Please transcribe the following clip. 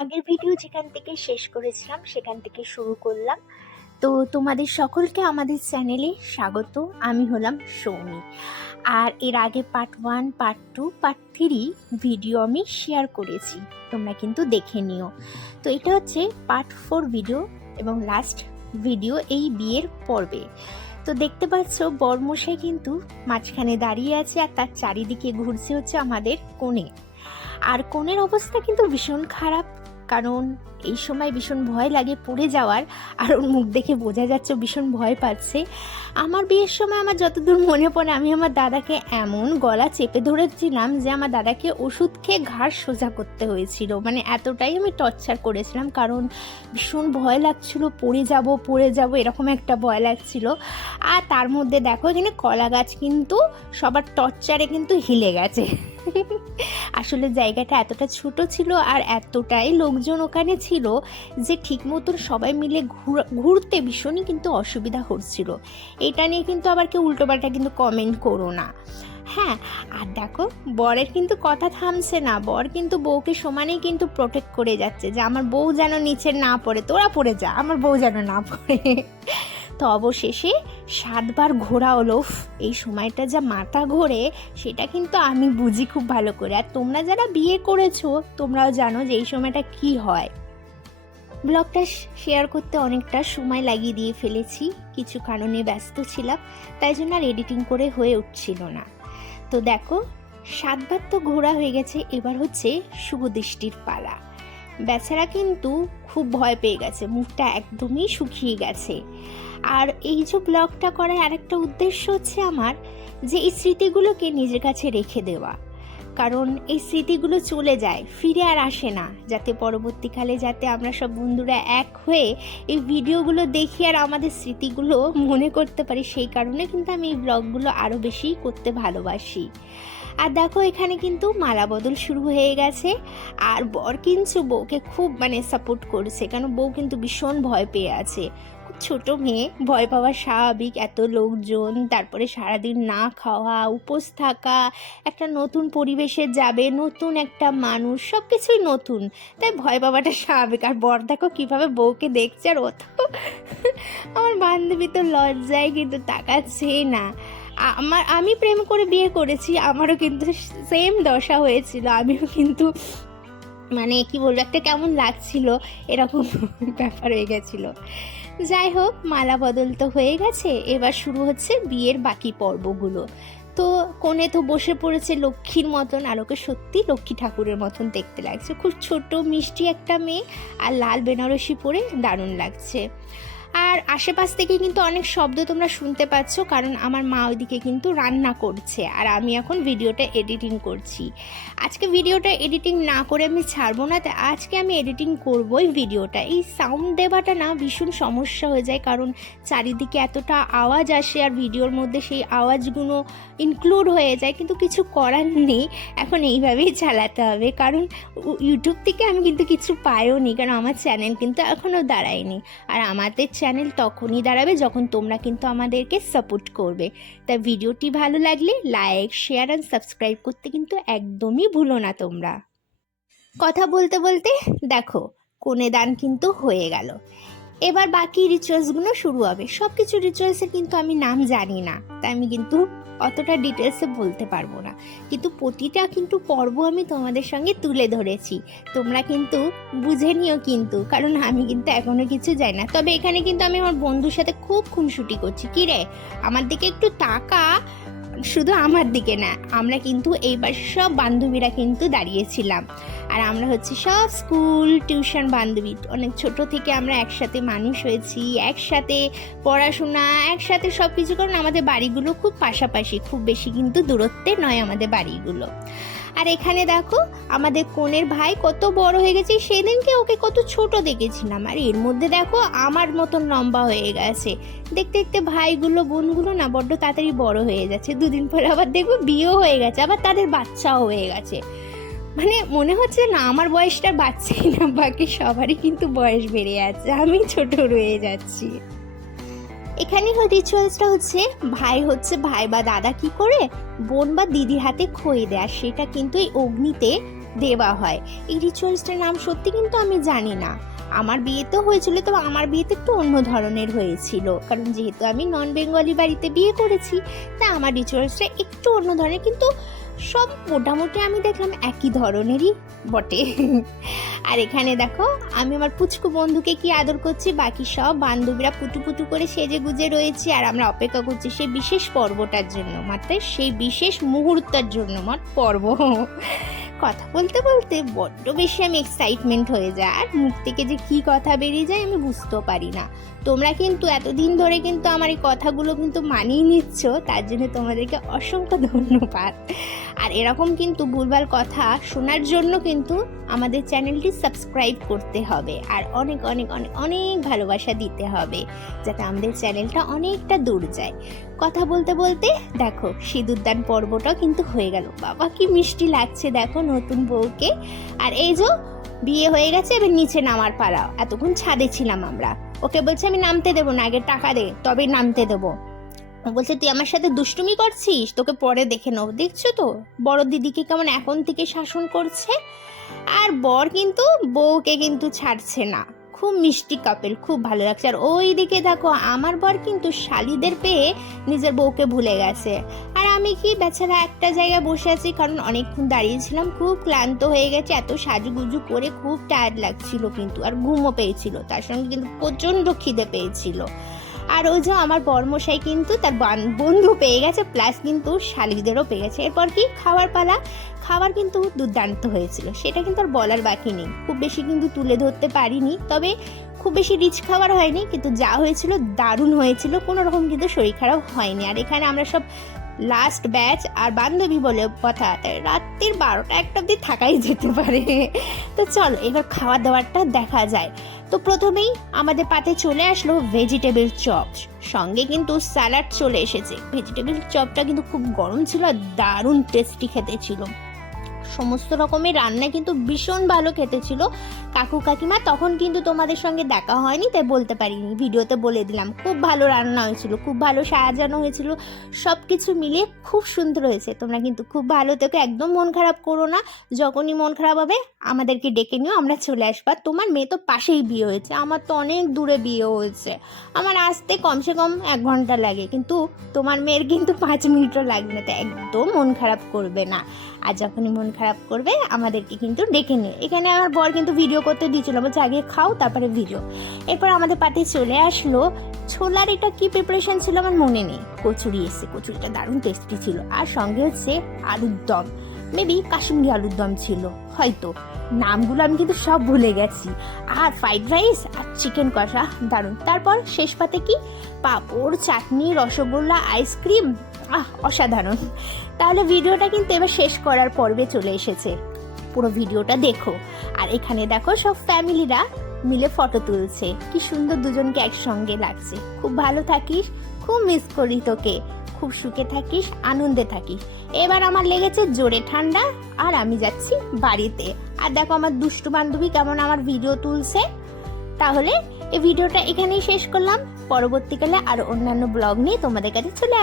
আগের ভিডিও যেখান থেকে শেষ করেছিলাম, সেখান থেকে শুরু করলাম। তো তোমাদের সকলকে আমাদের চ্যানেলে স্বাগত। আমি হলাম সৌমি। আর এর আগে part one part two part three video আমি শেয়ার করেছি। তোমরা কিন্তু দেখে নিও। তো এটা হচ্ছে পার্ট ফোর ভিডিও এবং লাস্ট ভিডিও এই বিয়ের পর্বে। তো দেখতে পাচ্ছ, বরমশাই কিন্তু মাঝখানে দাঁড়িয়ে আছে আর তার চারিদিকে ঘুরছে হচ্ছে আমাদের কোণে। আর কোণের অবস্থা কিন্তু ভীষণ খারাপ। কারণ এই সময় ভীষণ ভয় লাগে পড়ে যাওয়ার। আর ওর মুখ দেখে বোঝা যাচ্ছে ভীষণ ভয় পাচ্ছে। আমার বিয়ের সময় আমার যতদূর মনে পড়ে, আমি আমার দাদাকে এমন গলা চেপে ধরেছিলাম যে আমার দাদাকে ওষুধ খেয়ে ঘাড় সোজা করতে হয়েছিল। মানে এতটাই আমি টর্চার করেছিলাম, কারণ ভীষণ ভয় লাগছিল, পড়ে যাব পড়ে যাব, এরকম একটা ভয় লাগছিল। আর তার মধ্যে দেখো এখানে কলা গাছ কিন্তু সবার টর্চারে কিন্তু হিলে গেছে। আসলে জায়গাটা এতটা ছোট ছিল আর এতটাই লোকজন ওখানে ছিল যে ঠিক মতন সবাই মিলে ঘুর- ঘুরতে ভীষণই কিন্তু অসুবিধা হচ্ছিল। এটা নিয়ে কিন্তু আবার কেউ উল্টোপাল্টা কিন্তু কমেন্ট করো না। হ্যাঁ আর দেখো, বরের কিন্তু কথা থামছে না। বর কিন্তু বউকে সমানেই কিন্তু প্রোটেক্ট করে যাচ্ছে যে, আমার বউ যেন নিচে না পড়ে, তোরা পড়ে যা, আমার বউ যেন না পড়ে। তো অবশেষে সাতবার ঘোরা হলো এই সময়টা যা মাথা ঘোরে, সেটা কিন্তু আমি বুঝি খুব ভালো করে। আর তোমরা যারা বিয়ে করেছ, তোমরাও জানো যে এই সময়টা কি হয়। ব্লগটা শেয়ার করতে অনেকটা সময় লাগিয়ে দিয়ে ফেলেছি। কিছু কারণে ব্যস্ত ছিলাম, তাই জন্য আর এডিটিং করে হয়ে উঠছিল না। তো দেখো, সাতবার তো ঘোরা হয়ে গেছে, এবার হচ্ছে শুভদৃষ্টির পালা। বেচারা কিন্তু খুব ভয় পেয়ে গেছে, মুখটা একদমই শুকিয়ে গেছে। আর এই যে ব্লগটা করার আরেকটা উদ্দেশ্য হচ্ছে আমার, যে এই স্মৃতিগুলোকে নিজের কাছে রেখে দেওয়া। কারণ এই স্মৃতিগুলো চলে যায়, ফিরে আর আসে না। যাতে পরবর্তীকালে যাতে আমরা সব বন্ধুরা এক হয়ে এই ভিডিওগুলো দেখি আর আমাদের স্মৃতিগুলো মনে করতে পারি, সেই কারণে কিন্তু আমি এই ব্লগগুলো আরও বেশি করতে ভালোবাসি। আর দেখো, এখানে কিন্তু মালা বদল শুরু হয়ে গেছে। আর বর কিন্তু বউকে খুব মানে সাপোর্ট করছে কারণ বউ কিন্তু ভীষণ ভয় পেয়ে আছে। ছোট মেয়ে, ভয় পাওয়া স্বাভাবিক, এত লোকজন, তারপরে সারাদিন না খাওয়া, উপোস থাকা, একটা নতুন পরিবেশে যাবে, নতুন একটা মানুষ সব কিছুই নতুন। তাই ভয় পাওয়াটা স্বাভাবিক। আর বর দেখো কীভাবে বউকে দেখছে আর ও তো আমার বান্ধবী তো লজ্জায় কিন্তু তাকাচ্ছে না। আমার, আমি প্রেম করে বিয়ে করেছি, আমারও কিন্তু সেম দশা হয়েছিল। আমিও কিন্তু মানে কি বলব, একটা কেমন লাগছিল, এরকম ব্যাপার হয়ে গেছিল। যাই হোক, মালা বদল তো হয়ে গেছে। এবার শুরু হচ্ছে বিয়ের বাকি পর্বগুলো। তো কোণে তো বসে পড়েছে লক্ষ্মীর মতন, আর ওকে সত্যি লক্ষ্মী ঠাকুরের মতন দেখতে লাগছে। খুব ছোট, মিষ্টি একটা মেয়ে, আর লাল বেনারসি পরে দারুণ লাগছে। আর আশেপাশ থেকে কিন্তু অনেক শব্দ তোমরা শুনতে পাচ্ছ, কারণ আমার মা ওইদিকে কিন্তু রান্না করছে, আর আমি এখন ভিডিওটা এডিটিং করছি। আজকে ভিডিওটা এডিটিং না করে আমি ছাড়বো না তাই আজকে আমি এডিটিং করবোই ভিডিওটা। এই সাউন্ড দেওয়াটা না ভীষণ সমস্যা হয়ে যায়, কারণ চারিদিকে এতটা আওয়াজ আসে, আর ভিডিওর মধ্যে সেই আওয়াজগুলো ইনক্লুড হয়ে যায়, কিন্তু কিছু করার নেই, এখন এইভাবেই চালাতে হবে। কারণ ইউটিউব থেকে আমি কিন্তু কিছু পাইও নি কারণ আমার চ্যানেল কিন্তু এখনও দাঁড়ায়নি। আর আমাদের চ্যানেল তখনই দাঁড়াবে যখন তোমরা কিন্তু আমাদেরকে সাপোর্ট করবে। তা ভিডিওটি ভালো লাগলে লাইক শেয়ার অ্যান্ড সাবস্ক্রাইব করতে কিন্তু একদমই ভুলো না তোমরা। কথা বলতে বলতে দেখো কোনে দান কিন্তু হয়ে গেল। এবার বাকি রিচুয়ালসগুলো শুরু হবে। সব কিছু রিচুয়ালসের কিন্তু আমি নাম জানি না, তাই আমি কিন্তু অতটা ডিটেলসে বলতে পারব না। কিন্তু প্রতিটা কিন্তু পর্ব আমি তোমাদের সঙ্গে তুলে ধরেছি। তোমরা কিন্তু বুঝে নিও কিন্তু, কারণ আমি কিন্তু এখনও কিছু জানি না। তবে এখানে কিন্তু আমি আমার বন্ধুর সাথে খুব খুনসুটি করছি। কি রে? আমার দিকে একটু তাকা। শুধু আমার দিকে না, আমরা কিন্তু এইবার সব বান্ধবীরা কিন্তু দাঁড়িয়েছিলাম। আর আমরা হচ্ছে সব স্কুল, টিউশন বান্ধবী, অনেক ছোট থেকে আমরা একসাথে মানুষ হয়েছি, একসাথে পড়াশোনা, একসাথে সব কিছু কারণ আমাদের বাড়িগুলো খুব পাশাপাশি, খুব বেশি কিন্তু দূরত্বে নয় আমাদের বাড়িগুলো। আর এখানে দেখো, আমাদের কোণের ভাই কত বড় হয়ে গেছে, সেদিনকে ওকে কত ছোট দেখেছিলাম। আর এর মধ্যে দেখো, আমার মতন লম্বা হয়ে গেছে। দেখতে দেখতে ভাইগুলো, বোনগুলো না বড্ড তাড়াতাড়ি বড় হয়ে যাচ্ছে। দুদিন পরে আবার দেখব বিয়েও হয়ে গেছে, আবার তাদের বাচ্চাও হয়ে গেছে। মানে মনে হচ্ছে না, আমার বয়সটা বাচ্চাই না, বাকি সবারই কিন্তু বয়স বেড়ে যাচ্ছে। আমি ছোট রয়ে যাচ্ছি। এখানে রিচুয়ালসটা হচ্ছে ভাই হচ্ছে ভাই বা দাদা কি করে বোন বা দিদির হাতে খয়ে দেয় সেটা কিন্তু এই অগ্নিতে দেওয়া হয়। এই রিচুয়ালসটার নাম সত্যি কিন্তু আমি জানি না। আমার বিয়েতেও হয়েছিল, তবে আমার বিয়েতে একটু অন্য ধরনের হয়েছিল। কারণ যেহেতু আমি নন বেঙ্গলি বাড়িতে বিয়ে করেছি, তা আমার রিচুয়ালসটা একটু অন্য ধরনের, কিন্তু সব মোটামুটি আমি দেখলাম একই ধরনেরই বটে। আর এখানে দেখো, আমি আমার পুচকু বন্ধুকে কি আদর করছি, বাকি সব বান্ধবীরা পুটু পুটু করে সেজে গুজে রয়েছে, আর আমরা অপেক্ষা করছি সেই বিশেষ পর্বটার জন্য, মাত্র সেই বিশেষ মুহূর্তের জন্য মোট পর্ব। কথা বলতে বলতে বড্ড বেশি আমি এক্সাইটমেন্ট হয়ে যায় আর মুখ থেকে যে কী কথা বেরিয়ে যায় আমি বুঝতেও পারি না। তোমরা কিন্তু এতদিন ধরে কিন্তু আমার এই কথাগুলো কিন্তু মানিয়ে নিচ্ছ, তার জন্য তোমাদেরকে অসংখ্য ধন্যবাদ। আর এরকম কিন্তু ভুলভাল কথা শোনার জন্য কিন্তু আমাদের চ্যানেলটি সাবস্ক্রাইব করতে হবে আর অনেক অনেক অনেক অনেক ভালোবাসা দিতে হবে যাতে আমাদের চ্যানেলটা অনেকটা দূর যায়। কথা বলতে বলতে দেখো, সিঁদুরদান পর্বটাও কিন্তু হয়ে গেল। বাবা, কি মিষ্টি লাগছে দেখো নতুন বউকে। আর এই যে বিয়ে হয়ে গেছে, এবার নিচে নামার পালা। এতক্ষণ ছাদে ছিলাম আমরা। ওকে বলছে, আমি নামতে দেবো না, আগে টাকা দে তবে নামতে দেবো। বলছে, তুই আমার সাথে দুষ্টুমি করছিস? তোকে পরে দেখে নেব, দেখছ তো? বড় দিদিকে কেমন এখন থেকে শাসন করছে, আর বর কিন্তু বউকে কিন্তু ছাড়ছে না। খুব মিষ্টি কাপেল খুব ভালো লাগছে। আর ওই দিকে দেখো, আমার বর কিন্তু শালিদের পেয়ে নিজের বউকে ভুলে গেছে। আর আমি কি বেচারা একটা জায়গায় বসে আছি, কারণ অনেকক্ষণ দাঁড়িয়েছিলাম খুব ক্লান্ত হয়ে গেছে, এত সাজুগুজু করে খুব টায়ার্ড লাগছিল কিন্তু, আর ঘুমও পেয়েছিল, তার সঙ্গে কিন্তু প্রচণ্ড খিদে পেয়েছিল। আর ওই যে আমার বর্মশাই কিন্তু তার বান- বন্ধু পেয়ে গেছে প্লাস কিন্তু শালিকদেরও পেয়ে গেছে। এরপর কি? খাওয়ার পালা। খাবার কিন্তু দুর্দান্ত হয়েছিল। সেটা কিন্তু আর বলার বাকি নেই। খুব বেশি কিন্তু তুলে ধরতে পারিনি। তবে খুব বেশি রিচ খাবার হয়নি, কিন্তু যা হয়েছিল দারুণ হয়েছিল। কোনো রকম কিন্তু শরীর খারাপ হয়নি। আর এখানে আমরা সব লাস্ট ব্যাচ আর বান্ধবী বলে কথা রাত্রির বারোটা একটা অব্দি থাকাই যেতে পারে। তো চলো, এবার খাওয়া দাওয়ারটা দেখা যায়। তো প্রথমেই আমাদের পাতে চলে আসলো ভেজিটেবল চপ সঙ্গে কিন্তু স্যালাড চলে এসেছে। ভেজিটেবল চপটা কিন্তু খুব গরম ছিল আর দারুণ টেস্টি খেতে ছিল। সমস্ত রকমের রান্না কিন্তু ভীষণ ভালো খেতে ছিল কাকু কাকিমা তখন কিন্তু তোমাদের সঙ্গে দেখা হয়নি, তাই বলতে পারিনি। ভিডিওতে বলে দিলাম, খুব ভালো রান্না হয়েছিল, খুব ভালো সাজানো হয়েছিল। সব কিছু মিলিয়ে খুব সুন্দর হয়েছে। তোমরা কিন্তু খুব ভালো থেকে একদম মন খারাপ করো না, যখনই মন খারাপ হবে আমাদেরকে ডেকে নিও, আমরা চলে আসব। আর তোমার মেয়ে তো পাশেই বিয়ে হয়েছে, আমার তো অনেক দূরে বিয়ে হয়েছে। আমার আসতে কমসে কম এক ঘণ্টা লাগে, কিন্তু তোমার মেয়ের কিন্তু পাঁচ মিনিটও লাগবে না, তো একদম মন খারাপ করবে না। আর যখনই মন খারাপ করবে, আমাদেরকে কিন্তু ডেকে নিও। এখানে আমার বর কিন্তু ভিডিও করতে দিয়েছিল, বলছে আগে খাও, তারপরে ভিডিও এরপর আমাদের পাতে চলে আসলো। ছোলার এটা কি প্রিপারেশন ছিল আমার মনে নেই। কচুরি এসছে, কচুরিটা দারুণ টেস্টি ছিল। আর সঙ্গে হচ্ছে আলুর দম। মেবি কাশ্মীরি আলুর দম ছিল, হয়তো। নামগুলো আমি কিন্তু সব ভুলে গেছি। আর ফ্রাইড রাইস আর চিকেন কষা, দারুণ। তারপর শেষ পাতে কি? পাঁপড়, চাটনি, রসগোল্লা আইসক্রিম আহ, অসাধারণ। তাহলে ভিডিওটা কিন্তু এবার শেষ করার পর্বে চলে এসেছে। পুরো ভিডিওটা দেখো। আর এখানে দেখো সব ফ্যামিলিরা মিলে ফটো তুলছে। কি সুন্দর দুজনকে একসঙ্গে লাগছে। খুব ভালো থাকিস, খুব মিস করি তোকে। খুব সুখে থাকিস, আনন্দে থাকিস। এবার আমার লেগেছে জোরে ঠান্ডা, আর আমি যাচ্ছি বাড়িতে। আর দেখো আমার দুষ্টু বান্ধবী কেমন আমার ভিডিও তুলছে। তাহলে এই ভিডিওটা এখানেই শেষ করলাম। পরবর্তীকালে আর অন্যান্য ব্লগ নিয়ে তোমাদের কাছে চলে আসব